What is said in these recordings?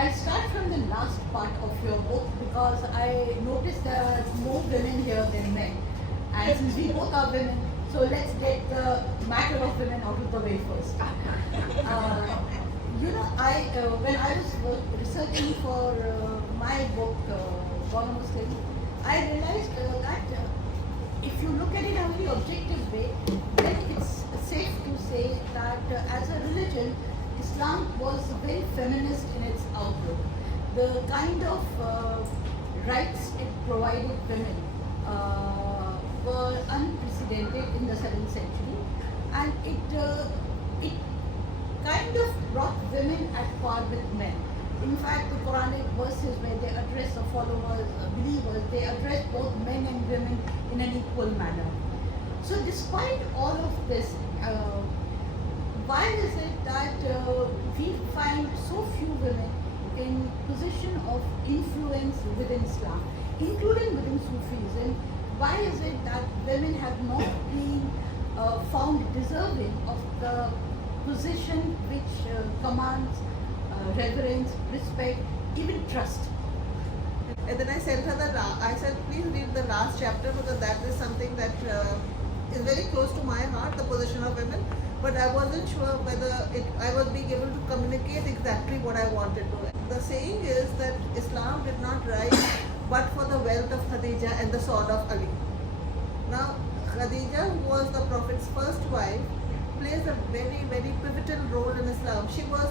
I'll start from the last part of your book because I noticed there are more women here than men. And since we both are women, so let's get the matter of women out of the way first. When I was researching for my book, Born a Muslim, I realized that if you look at it in a very objective way, then it's safe to say that as a religion, Islam was very feminist in its outlook. The kind of rights it provided women were unprecedented in the 7th century, and it kind of brought women at par with men. In fact, the Quranic verses where they address the followers, believers, they address both men and women in an equal manner. So despite all of this, why is it that we find so few women in position of influence within Islam, including within Sufism? Why is it that women have not been found deserving of the position which commands reverence, respect, even trust? And then I sent her I said, please read the last chapter because that is something that is very close to my heart, the position of women. But I wasn't sure whether I was being able to communicate exactly what I wanted to. The saying is that Islam did not rise but for the wealth of Khadija and the sword of Ali. Now, Khadija, who was the Prophet's first wife, plays a very, very pivotal role in Islam. She was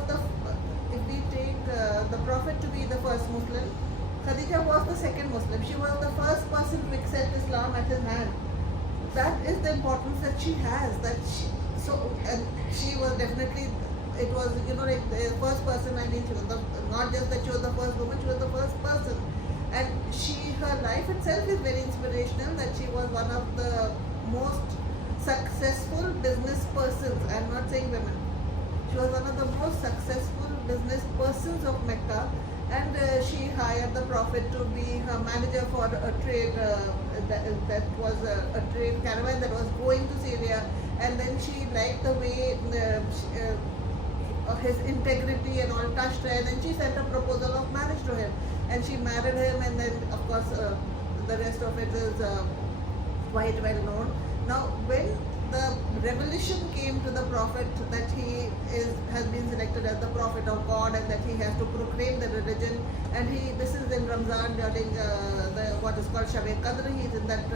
if we take the Prophet to be the first Muslim, Khadija was the second Muslim. She was the first person to accept Islam at his hand. That is the importance that she has. And she was definitely, it was, like the first person, she was not just that she was the first woman, she was the first person. And her life itself is very inspirational, that she was one of the most successful business persons. I'm not saying women. She was one of the most successful business persons of Mecca, and she hired the Prophet to be her manager for a trade that was a trade caravan that was going to Syria. And then she liked the way his integrity and all touched her, and then she sent a proposal of marriage to him, and she married him. And then of course the rest of it is quite well known. Now when the revelation came to the Prophet that he has been selected as the Prophet of God and that he has to proclaim the religion, and this is in Ramzan during what is called Shab Qadr. He is in that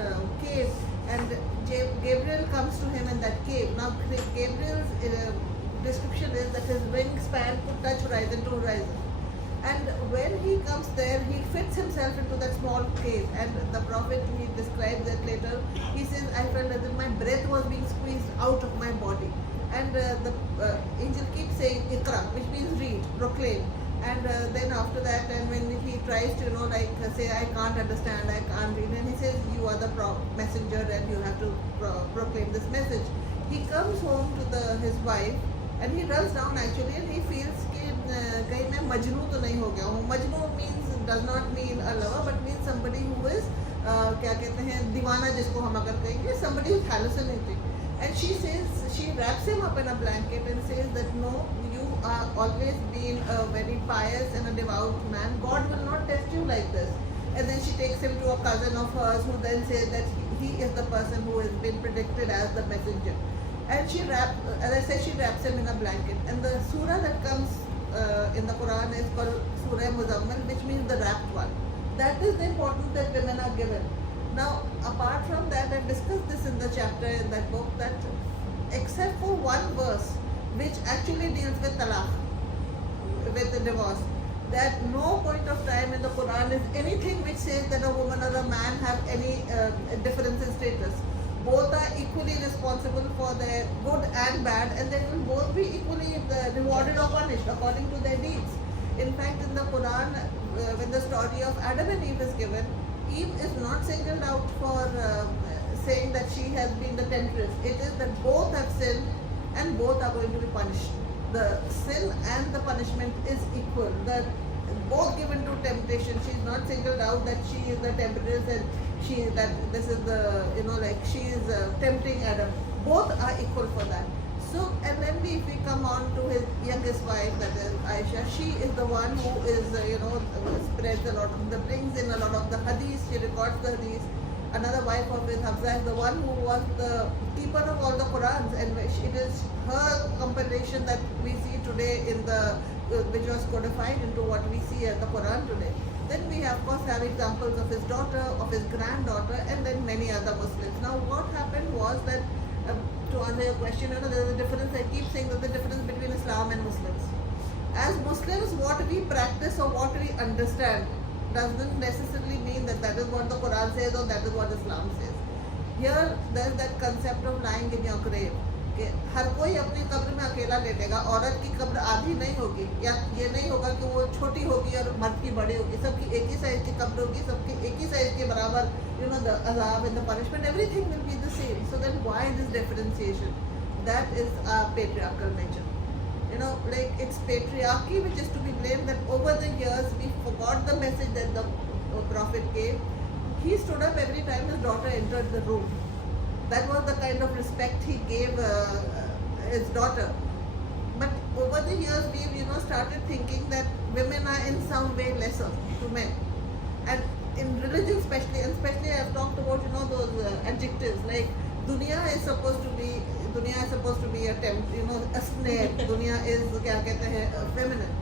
cave, and Gabriel comes to him in that cave. Now Gabriel's description is that his wingspan could touch horizon to horizon, and when he comes there, he fits himself into that small cave. And the Prophet, he describes that later, he says, I felt as if my breath was being squeezed out of my body. And the angel keeps saying Iqra, which means read, proclaim. And then after that, and when he tries to say, I can't understand, I can't read, and he says, you are the messenger and you have to proclaim this message. He comes home to his wife, and he runs down actually, and he feels that kahin main majnoo to nahi ho gaya hu. Majnoo does not mean a lover, but means somebody who is kya kehte hain, diwana jisko hum agar kahenge, somebody who is hallucinating. And she says, she wraps him up in a blanket and says that no, you are always been a very pious and a devout man. God will not test you like this. And then she takes him to a cousin of hers, who then says that he is the person who has been predicted as the messenger. And she wraps him in a blanket. And the surah that comes in the Quran is called Surah Muzammil, which means the wrapped one. That is the importance that women are given. Now, apart from that, I discussed this in the chapter in that book, that except for one verse which actually deals with talaq, with the divorce, that no point of time in the Quran is anything which says that a woman or a man have any difference in status. Both are equally responsible for their good and bad, and they will both be equally rewarded or punished according to their deeds. In fact, in the Quran, when the story of Adam and Eve is given, Eve is not singled out for saying that she has been the temptress. It is that both have sinned and both are going to be punished. The sin and the punishment is equal. Both given to temptation. She is not singled out that she is the temptress and she is tempting Adam. Both are equal for that. So, and then if we come on to his youngest wife, that is Aisha, she is the one who is, spreads a lot of, brings in a lot of the hadith, she records the hadith. Another wife of his, Hafsa, is the one who was the keeper of all the Qurans, and it is her compilation that we see today in the, which was codified into what we see as the Quran today. Then we of course have examples of his daughter, of his granddaughter, and then many other Muslims. Now what happened was that, to answer your question, there is a difference, I keep saying that the difference between Islam and Muslims. As Muslims, what we practice or what we understand doesn't necessarily mean that that is what the Quran says or that is what Islam says. Here, there is that concept of lying in your grave. कि हर कोई अपनी कब्र में अकेला लेटेगा, औरत की कब्र आधी नहीं होगी, या ये नहीं होगा कि वो छोटी होगी और मर्द की बड़ी होगी, सबकी एक ही साइज की कब्र होगी, सबकी एक ही साइज के बराबर, the azab and the punishment, everything will be the same. So then why this differentiation? That is our patriarchal nature. It's patriarchy which is to be blamed, that over the years we forgot the message that the Prophet gave. He stood up every time his daughter entered the room. That was the kind of respect he gave his daughter. But over the years, we've started thinking that women are in some way lesser to men. And in religion especially, and especially I've talked about those adjectives like dunya is supposed to be a a snare. Dunya is feminine.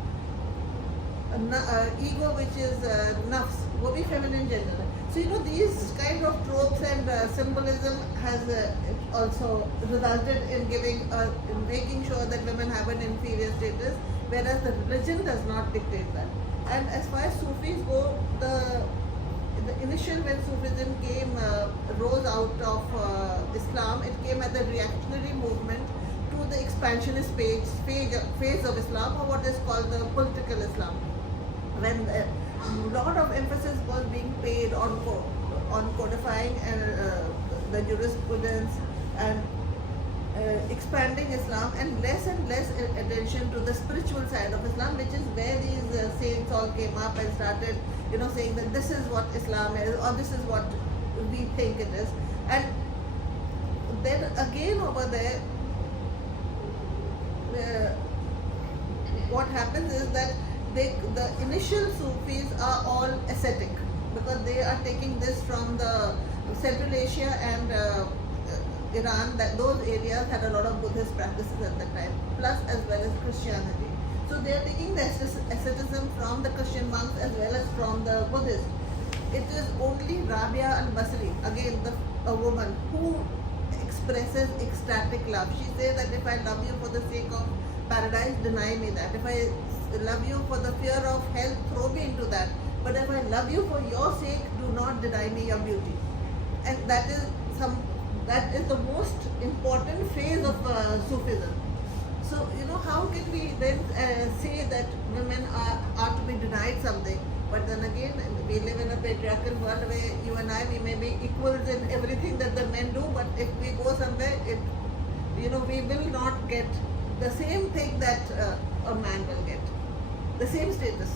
Ego, which is nafs, wo bhi feminine gender. So these kind of tropes and symbolism has also resulted in in making sure that women have an inferior status, whereas the religion does not dictate that. And as far as Sufis go, the initial when Sufism rose out of Islam, it came as a reactionary movement to the expansionist phase of Islam, or what is called the political Islam, when a lot of emphasis was being paid on codifying and the jurisprudence and expanding Islam, and less attention to the spiritual side of Islam, which is where these saints all came up and started saying that this is what Islam is, or this is what we think it is. And then again over there, what happens is that the initial Sufis are all ascetic, because they are taking this from the Central Asia and Iran, that those areas had a lot of Buddhist practices at the time, plus as well as Christianity. So they are taking the asceticism from the Christian monks as well as from the Buddhists. It is only Rabia al-Basri, again a woman, who expresses ecstatic love. She says that if I love you for the sake of paradise, deny me that. If I love you for the fear of hell, throw me into that. But if I love you for your sake, do not deny me your beauty. And that is the most important phase of Sufism. So how can we then say that women are to be denied something? But then again, we live in a patriarchal world where you and I, we may be equals in everything that the men do, but if we go somewhere, we will not get the same thing that a man will get, the same status.